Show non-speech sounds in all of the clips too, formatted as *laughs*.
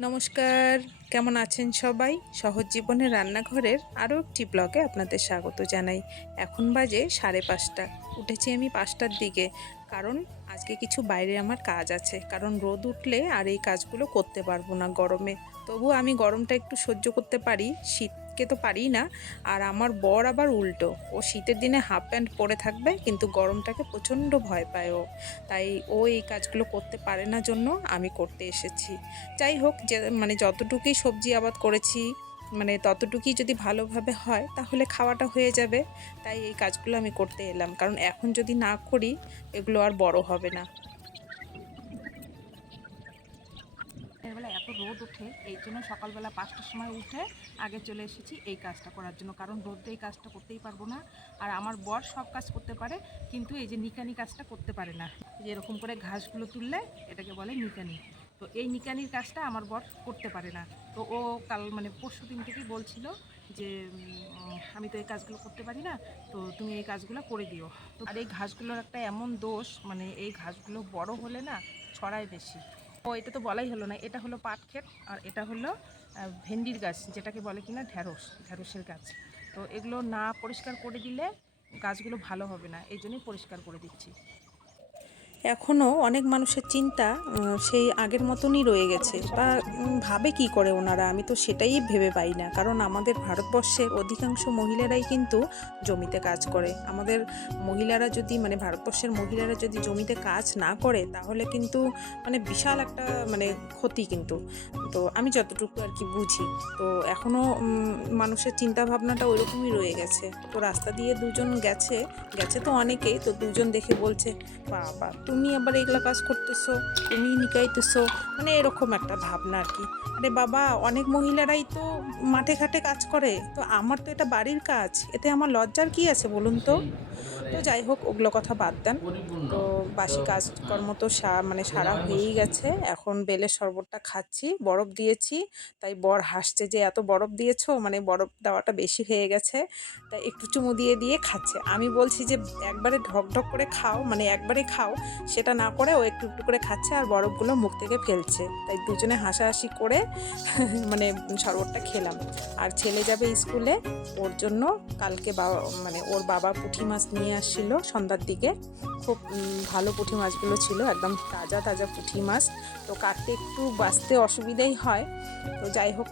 নমস্কার, কেমন আছেন সবাই? সহজ জীবনের রান্নাঘরের আরও একটি ব্লগে আপনাদের স্বাগত জানাই। এখন বাজে সাড়ে পাঁচটা। উঠেছি আমি পাঁচটার দিকে। কারণ আজকে কিছু বাইরে আমার কাজ আছে। কারণ রোদ উঠলে আর এই কাজগুলো করতে পারব না গরমে। তবু আমি গরমটা একটু সহ্য করতে পারি। শীতকে তো পারি না। আর আমার বর আবার উল্টো। ও শীতের দিনে হাফ প্যান্ট পরে থাকবে, কিন্তু গরমটাকে প্রচণ্ড ভয় পায় ও। তাই ও এই কাজগুলো করতে পারে না জন্য আমি করতে এসেছি। যাই হোক, যে মানে যতটুকুই সবজি আবাদ করেছি মানে ততটুকুই যদি ভালোভাবে হয়, তাহলে খাওয়াটা হয়ে যাবে। তাই এই কাজগুলো আমি করতে এলাম। কারণ এখন যদি না করি, এগুলো আর বড় হবে না। রোদ ওঠে, এই জন্য সকালবেলা পাঁচটার সময় উঠে আগে চলে এসেছি এই কাজটা করার জন্য। কারণ রোদে এই কাজটা করতেই পারব না। আর আমার বর সব কাজ করতে পারে, কিন্তু এই যে নিকানি কাজটা করতে পারে না। যে এরকম করে ঘাসগুলো তুললে এটাকে বলে নিকানি। তো এই নিকানির কাজটা আমার বর করতে পারে না। তো ও কাল মানে পরশু দিন থেকেই বলছিল যে আমি তো এই কাজগুলো করতে পারি না, তো তুমি এই কাজগুলো করে দিও। তো আর এই ঘাসগুলোর একটা এমন দোষ মানে এই ঘাসগুলো বড় হলে না ছড়ায় বেশি। ও, এটা তো বলাই হলো না। এটা হলো পাট ক্ষেত আর এটা হলো ভেন্ডির গাছ, যেটাকে বলে কিনা ঢ্যাঁড়স, ঢ্যাঁড়সের গাছ। তো এগুলো না পরিষ্কার করে দিলে গাছগুলো ভালো হবে না, এই জন্যই পরিষ্কার করে দিচ্ছি। এখনও অনেক মানুষের চিন্তা সেই আগের মতনই রয়ে গেছে। বা ভাবে কি করে ওনারা? আমি তো সেটাই ভেবে পাই না। কারণ আমাদের ভারতবর্ষের অধিকাংশ মহিলারাই কিন্তু জমিতে কাজ করে। আমাদের মহিলারা যদি মানে ভারতবর্ষের মহিলারা যদি জমিতে কাজ না করে, তাহলে কিন্তু মানে বিশাল একটা মানে ক্ষতি কিন্তু। তো আমি যতটুকু আর কি বুঝি। তো এখনও মানুষের চিন্তা ভাবনাটা ওইরকমই রয়ে গেছে। তো রাস্তা দিয়ে দুজন গেছে গেছে তো অনেকেই, তো দুজন দেখে বলছে, বাবা। তুমি আবার এগুলা কাজ করতেছো, তুমি নিকাইতেছো মানে এরকম একটা ভাবনা আর কি। আরে বাবা, অনেক মহিলারাই তো মাঠে ঘাটে কাজ করে। তো আমার তো এটা বাড়ির কাজ, এতে আমার লজ্জার কি আছে বলুন তো? তো যাই হোক, ওগুলো কথা বাদ দেন। তো বাসি কাজকর্ম তো মানে সারা হয়েই গেছে। এখন বেলের শরবতটা খাচ্ছি, বরফ দিয়েছি। তাই বর হাসছে যে, এত বরফ দিয়েছ? মানে বরফ দেওয়াটা বেশি হয়ে গেছে। তাই একটু চুমু দিয়ে দিয়ে খাচ্ছে। আমি বলছি যে, একবারে ঢক ঢক করে খাও মানে একবারে খাও। সেটা না করে ও একটু একটু করে খাচ্ছে আর বরফগুলো মুখ থেকে ফেলছে। তাই দুজনে হাসাহাসি করে *laughs* মানে শরবতটা খেলাম। আর ছেলে যাবে স্কুলে, ওর জন্য কালকে বাবা মানে ওর বাবা পুঁটি মাছ নিয়ে আসছিল সন্ধ্যার দিকে। খুব ভালো পুঁটি মাছগুলো ছিল, একদম তাজা তাজা পুঁটি মাছ। তো কাটতে একটু বাঁচতে অসুবিধাই হয়। তো যাই হোক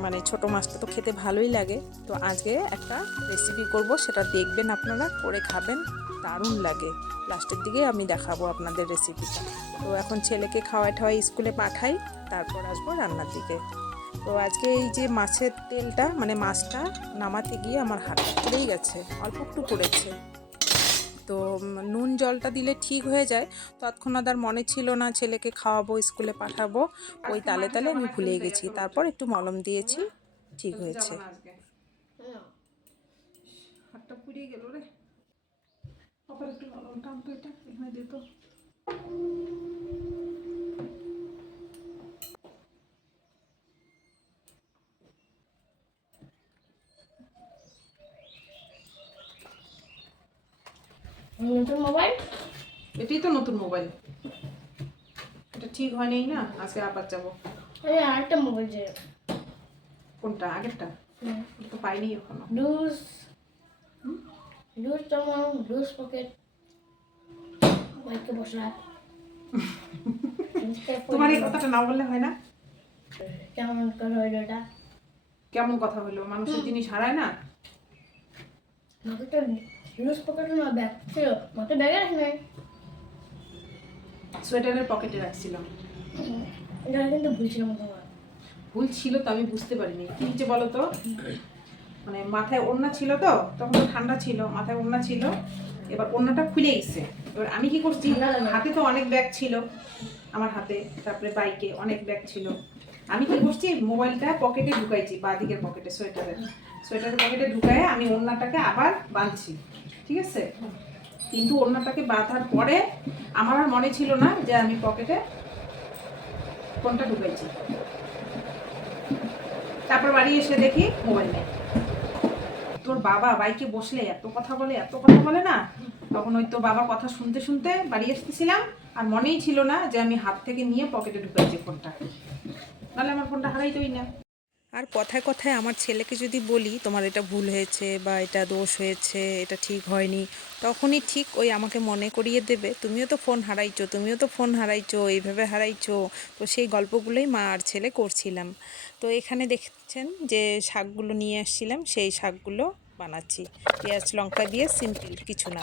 মানে ছোট মাছটা তো খেতে ভালোই লাগে। তো আজকে একটা রেসিপি করব, সেটা দেখবেন আপনারা, করে খাবেন, দারুণ লাগে। লাস্টের দিকে আমি দেখাবো। আপনাদের রেসিপিটা তো এখন ছেলেকে খাওয়াই ঠাওয়াই স্কুলে পাঠাই, তারপর আসব রান্নার দিকে। তো আজকে এই যে মাছের তেলটা মানে মাছটা নামাতে গিয়ে আমার হাতটা পুড়েই গেছে, অল্প একটু পড়েছে। তো নুন জলটা দিলে ঠিক হয়ে যায়। তৎক্ষণাৎ আর মনে ছিল না ছেলেকে খাওয়াবো, স্কুলে পাঠাবো। ওই তালে তালে আমি ভুলে গেছি। তারপর একটু মলম দিয়েছি, ঠিক হয়েছে। হাতটা পুড়িয়ে গেল রে। টানতো এটা এখানে দিত নতুন মোবাইল? এটাই তো নতুন মোবাইল। এটা ঠিক হয় নাই না? আজকে আবার যাব। আরেকটা মোবাইল চাই কোনটা? আগেরটা? তো পাইনি এখনও। লুজ। লুজ তোমার লুজ পকেট। বাইকে বসা *laughs* তোমার এই কথাটা না বললে হয় না? কেমন করে হইল এটা? কেমন কথা হলো মানুষের জিনিস হারায় না? তো লুজ না ব্যাগ ছিল। মতো ব্যাগে রাখি নাই? সোয়েটারের পকেটে রাখছিলাম। এটা কিন্তু ভুলছিলাম তোমার ভুল ছিল তো আমি বুঝতে পারিনি। কি হচ্ছে বলো তো? মানে মাথায় ওড়না ছিল তো তখন ঠান্ডা ছিল মাথায় ওড়না ছিল। এবার ওড়নাটা খুলে গেছে। এবার আমি কি করছি? হাতে তো অনেক ব্যাগ ছিল। আমার হাতে তারপরে বাইকে অনেক ব্যাগ ছিল। আমি কি করছি? মোবাইলটা পকেটে ঢুকাইছি বা দিকের পকেটে সোয়েটারের। সোয়েটারের পকেটে ঢুকায় আমি ওড়নাটাকে আবার বাঁধছি। ঠিক আছে? কিন্তু ওড়নাটাকে বাঁধার পরে আমার আর মনে ছিল না যে আমি পকেটে কোনটা ঢুকাইছি। তারপর বাড়ি এসে দেখি মোবাইল নেই। তোর বাবা বাইকে বসলে, এত কথা বলে, এত কথা বলে না? তখন ওই তোর বাবা কথা শুনতে শুনতে বাড়ি আসতেছিলাম আর মনেই ছিল না যে আমি হাত থেকে নিয়ে পকেটে ঢুকেছি ফোনটা। নাহলে আমার ফোনটা হারাইতোই না। আর কথায় কথায় আমার ছেলেকে যদি বলি, তোমার এটা ভুল হয়েছে বা এটা দোষ হয়েছে, এটা ঠিক হয়নি, তখনই ঠিক ওই আমাকে মনে করিয়ে দেবে, তুমিও তো ফোন হারাইছো, তুমিও তো ফোন হারাইছো, এইভাবে হারাইছো। তো সেই গল্পগুলোই মা আর ছেলে করছিলাম। তো এখানে দেখছেন যে শাকগুলো নিয়ে আসছিলাম, সেই শাকগুলো বানাচ্ছি। পেঁয়াজ, লঙ্কা দিয়ে সিম্পল, কিছু না।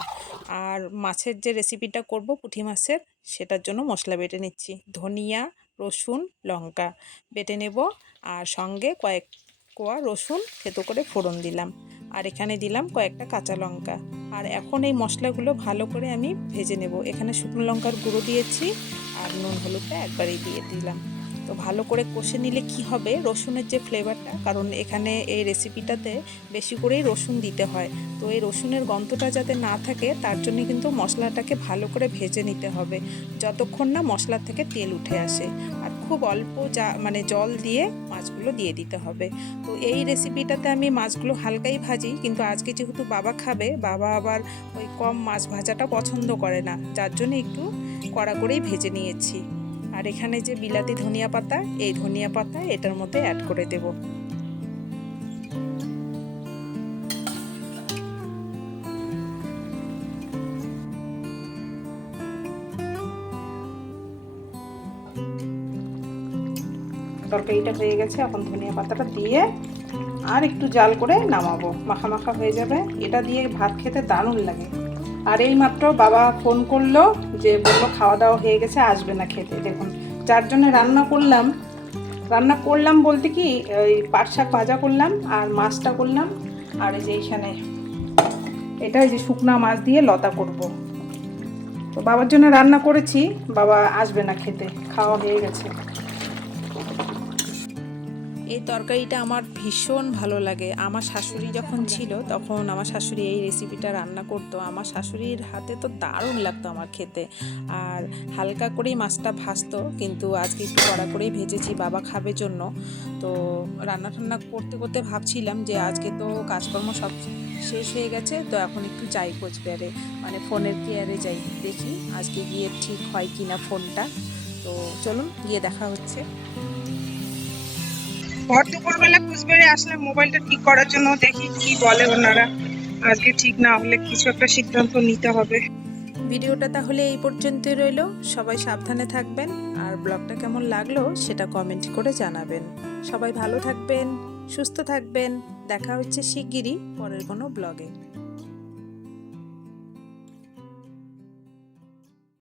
আর মাছের যে রেসিপিটা করব পুঁটি মাছের, সেটার জন্য মশলা বেটে নিচ্ছি। ধনিয়া রসুন, লঙ্কা বেটে নেব আর সঙ্গে কয়েক কোয়া রসুন থেতো করে ফোড়ন দিলাম। আর এখানে দিলাম কয়েকটা কাঁচা লঙ্কা। আর এখন এই মশলাগুলো ভালো করে আমি ভেজে নেব। এখানে শুকনো লঙ্কার গুঁড়ো দিয়েছি আর নুন হলুদটা একবারেই দিয়ে দিলাম। তো ভালো করে কষে নিলে কি হবে? রসুনের যে ফ্লেভারটা কারণ এখানে এই রেসিপিটাতে বেশি করেই রসুন দিতে হয়। তো এই রসুনের গন্ধটা যাতে না থাকে, তার জন্য কিন্তু মশলাটাকে ভালো করে ভেজে নিতে হবে। যতক্ষণ না মশলা থেকে তেল উঠে আসে। আর খুব অল্প যা মানে জল দিয়ে মাছগুলো দিয়ে দিতে হবে। তো এই রেসিপিটাতে আমি মাছগুলো হালকাই ভাজি, কিন্তু আজকে যেহেতু বাবা খাবে, বাবা আবার ওই কম মাছ ভাজাটা পছন্দ করে না। যার জন্য একটু কড়া করেই ভেজে নিয়েছি। আর এখানে যে বিলাতি ধনিয়া পাতা, এই ধনিয়া পাতা এটার মধ্যে অ্যাড করে দেব। তরকারিটা হয়ে গেছে, এখন ধনিয়া পাতাটা দিয়ে আর একটু জাল করে নামাবো। মাখা মাখা হয়ে যাবে। এটা দিয়ে ভাত খেতে দারুণ লাগে। আর এই মাত্র বাবা ফোন করল যে বলল খাওয়া দাওয়া হয়ে গেছে, আসবে না খেতে। দেখুন, যার জন্য রান্না করলাম রান্না করলাম বলতে কি, ওই পাট শাক ভাজা করলাম আর মাছটা করলাম। আর এই যে এইখানে, এটা যে শুকনা মাছ দিয়ে লতা করব। তো বাবার জন্য রান্না করেছি, বাবা আসবে না খেতে, খাওয়া হয়ে গেছে। এই তরকারিটা আমার ভীষণ ভালো লাগে। আমার শাশুড়ি যখন ছিল, তখন আমার শাশুড়ি এই রেসিপিটা রান্না করতো। আমার শাশুড়ির হাতে তো দারুণ লাগতো আমার খেতে। আর হালকা করেই মাছটা ভাজতো, কিন্তু আজকে একটু কড়া করেই ভেজেছি, বাবা খাবে জন্য। তো রান্না টান্না করতে করতে ভাবছিলাম যে আজকে তো কাজকর্ম সব শেষ হয়ে গেছে, তো এখন একটু যাই কোচবিহারে। মানে ফোনের কেয়ারে যাই, দেখি আজকে গিয়ে ঠিক হয় কিনা ফোনটা। তো চলুন, গিয়ে দেখা হচ্ছে। ভর দুপুরবেলা কুচবিহারে আসলে মোবাইলটা ঠিক করার জন্য দেখি কি বলে ওনারা। আজকে ঠিক না হলে কিছু একটা সিদ্ধান্ত নিতে হবে। ভিডিওটা তাহলে এই পর্যন্তই রইল। সবাই সাবধানে থাকবেন। আর ব্লগটা কেমন লাগল সেটা কমেন্ট করে জানাবেন। সবাই ভালো থাকবেন, সুস্থ থাকবেন। দেখা হচ্ছে শিগগিরই পরের কোনো ব্লগে।